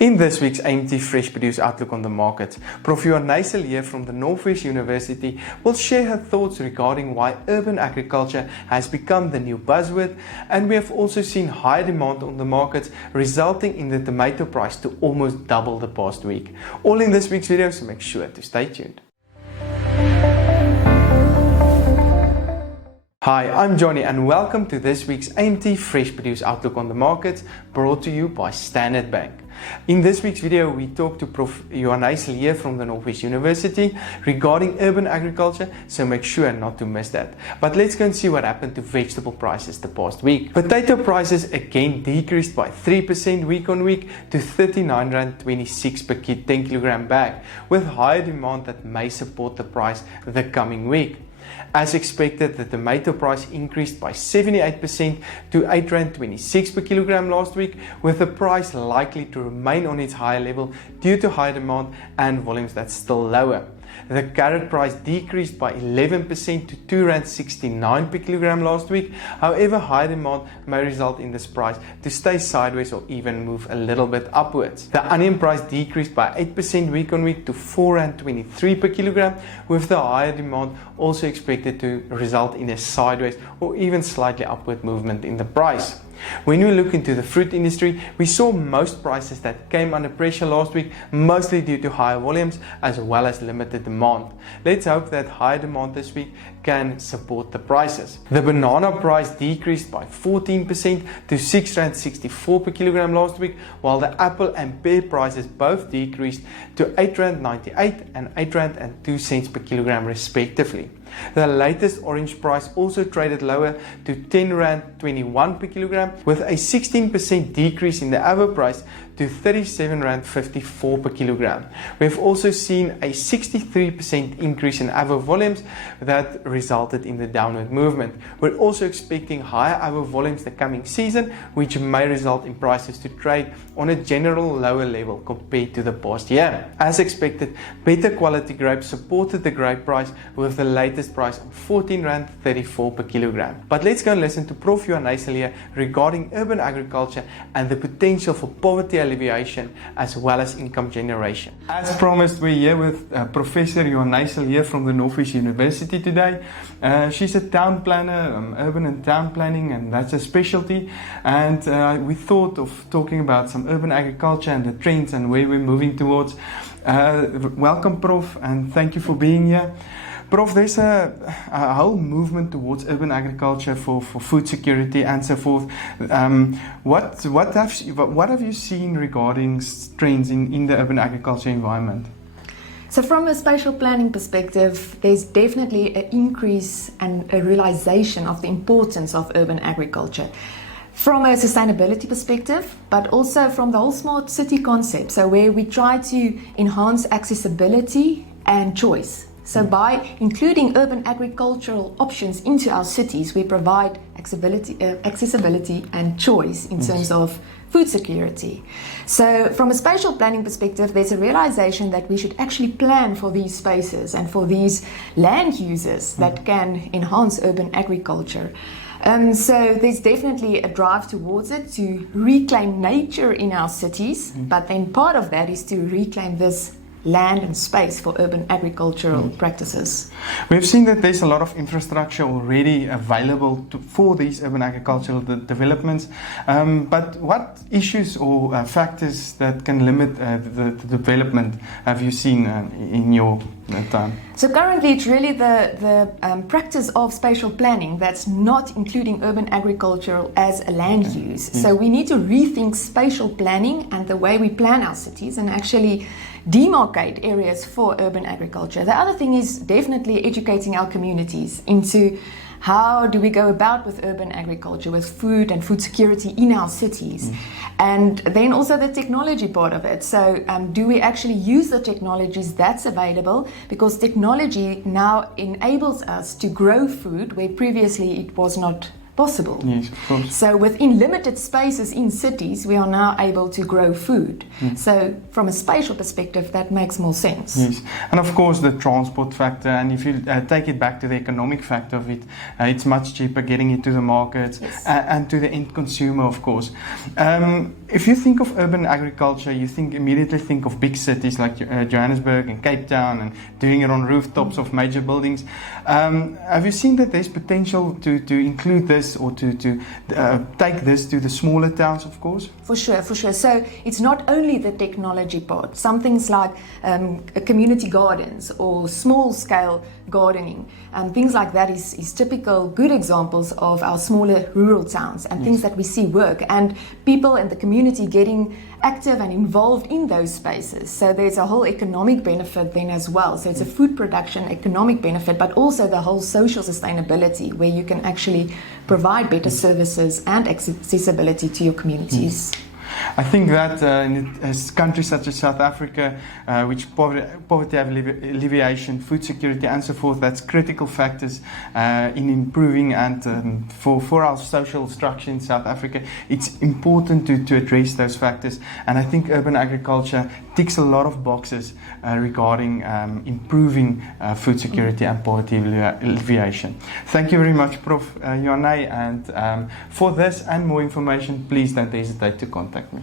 In this week's AMT Fresh Produce Outlook on the Market, Prof. Johan Nysel here from the Northwest University will share her thoughts regarding why urban agriculture has become the new buzzword, and we have also seen high demand on the markets, resulting in the tomato price to almost double the past week. All in this week's video, so make sure to stay tuned. Hi, I'm Johnny and welcome to this week's AMT Fresh Produce Outlook on the Market, brought to you by Standard Bank. In this week's video, we talk to Prof. Johan Nysel here from the Northwest University regarding urban agriculture, so make sure not to miss that. But let's go and see what happened to vegetable prices the past week. Potato prices again decreased by 3% week on week to R39.26 per 10 kg bag, with higher demand that may support the price the coming week. As expected, the tomato price increased by 78% to R8.26 per kilogram last week, with the price likely to remain on its higher level due to high demand and volumes that's still lower. The carrot price decreased by 11% to R2.69 per kilogram last week. However, high demand may result in this price to stay sideways or even move a little bit upwards. The onion price decreased by 8% week on week to R4.23 per kilogram, with the higher demand also expected to result in a sideways or even slightly upward movement in the price. When we look into the fruit industry, we saw most prices that came under pressure last week, mostly due to higher volumes as well as limited demand. Let's hope that higher demand this week can support the prices. The banana price decreased by 14% to R6.64 per kilogram last week, while the apple and pear prices both decreased to R8.98 and R8.02 per kilogram respectively. The latest orange price also traded lower to R10.21 per kilogram, with a 16% decrease in the avo price to R37.54 per kilogram. We've also seen a 63% increase in avo volumes that resulted in the downward movement. We're also expecting higher avo volumes the coming season, which may result in prices to trade on a general lower level compared to the past year. As expected, better quality grapes supported the grape price, with the latest price of R14.34 per kilogram. But let's go and listen to Prof. Johan Nysel here regarding urban agriculture and the potential for poverty alleviation as well as income generation. As promised, we're here with Professor Johan Nysel here from the Northwest University today. She's a town planner, urban and town planning, and that's a specialty. And we thought of talking about some urban agriculture and the trends and where we're moving towards. Welcome, Prof, and thank you for being here. Prof, there's a whole movement towards urban agriculture for food security and so forth. What have you seen regarding trends in the urban agriculture environment? So from a spatial planning perspective, there's definitely an increase and a realization of the importance of urban agriculture. From a sustainability perspective, but also from the whole smart city concept, so where we try to enhance accessibility and choice. So by including urban agricultural options into our cities, we provide accessibility and choice in terms of food security. So from a spatial planning perspective, there's a realization that we should actually plan for these spaces and for these land uses that can enhance urban agriculture. So there's definitely a drive towards it to reclaim nature in our cities, but then part of that is to reclaim this land and space for urban agricultural practices. We've seen that there's a lot of infrastructure already available for these urban agricultural developments, but what issues or factors that can limit the development have you seen in your time? So currently it's really the practice of spatial planning that's not including urban agriculture as a land use. So we need to rethink spatial planning and the way we plan our cities and actually demarcate areas for urban agriculture. The other thing is definitely educating our communities into how do we go about with urban agriculture, with food and food security in our cities. And then also the technology part of it. So do we actually use the technologies that's available? Because technology now enables us to grow food where previously it was not possible. Yes, of course. So within limited spaces in cities, we are now able to grow food. So from a spatial perspective, that makes more sense. Yes, and of course the transport factor, and if you take it back to the economic factor of it, it's much cheaper getting it to the markets. Yes. And to the end consumer, of course. If you think of urban agriculture, you immediately think of big cities like Johannesburg and Cape Town, and doing it on rooftops of major buildings. Have you seen that there's potential to include this, or to take this to the smaller towns, of course? For sure. So it's not only the technology part. Some things like community gardens or small-scale gardening, things like that is typical good examples of our smaller rural towns, and things that we see work, and people in the community getting active and involved in those spaces. So there's a whole economic benefit then as well. So it's a food production economic benefit, but also the whole social sustainability, where you can actually provide better services and accessibility to your communities. I think that in countries such as South Africa, which poverty alleviation, food security and so forth, that's critical factors in improving, and for our social structure in South Africa, it's important to address those factors. And I think urban agriculture ticks a lot of boxes regarding improving food security and poverty alleviation. Thank you very much, Prof. Johanay, and for this and more information, please don't hesitate to contact me.